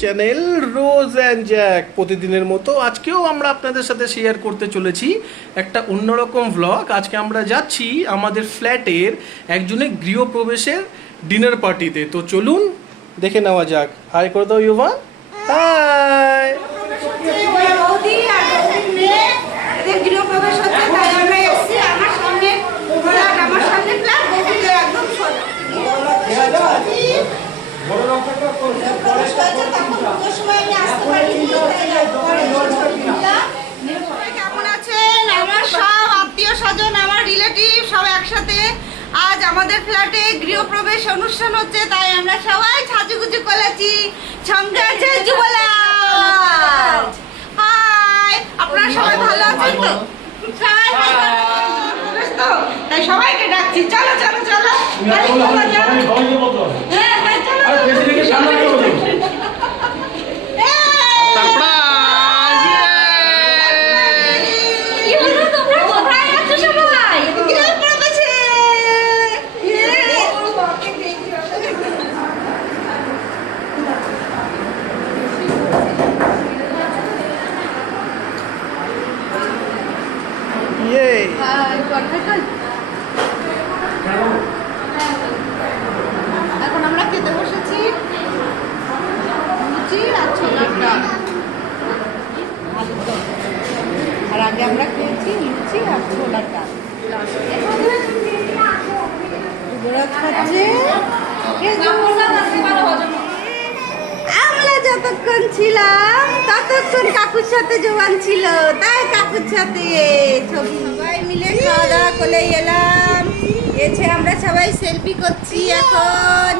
Channel rose and Jack. প্রতিদিনের মতো আজকেও আমরা আপনাদের সাথে শেয়ার করতে চলেছি একটা অন্যরকম ভ্লগ। আজকে আমরা যাচ্ছি আমাদের ফ্ল্যাটের একজনের গৃহপ্রবেশের ডিনার পার্টিতে। তো চলুন দেখে নেওয়া যাক। হাই করে দাও ইউভান। হাই। গৃহপ্রবেশ হচ্ছে, তাই আমরা এসেছি। আমার সামনে ফ্ল্যাট, আমার সামনে ফ্ল্যাট, বৌদিদের একদম সোজা। কেমন আছেন? আমার সব আত্মীয় স্বজন, আমার রিলেটিভ সব একসাথে আজ আমাদের ফ্ল্যাটে গৃহপ্রবেশ অনুষ্ঠান হচ্ছে, তাই আমরা সবাই সাজুগুজু করেছি। সঙ্গে আছে যুবরাজ। হাই, আপনারা সবাই ভালো আছেন তো? সবাই তো তাই সবাইকে ডাকছি, চলো চলো চলো। হ্যাঁ হ্যাঁ চলো। এখন আমরা খেতে বসেছি লুচি আর ছোলার ডাল, আর আগে আমরা খেয়েছি লুচি আর ছোলার ডাল। যুবরাজ খাচ্ছে। আমরা যতক্ষণ ছিলাম ততক্ষণ কাকুর সাথে জোয়ান ছিল, তাই কাকুর সাথে ছবি সবাই মিলে খাওয়া দাওয়া করে এলাম। এসে আমরা সবাই সেলফি করছি এখন।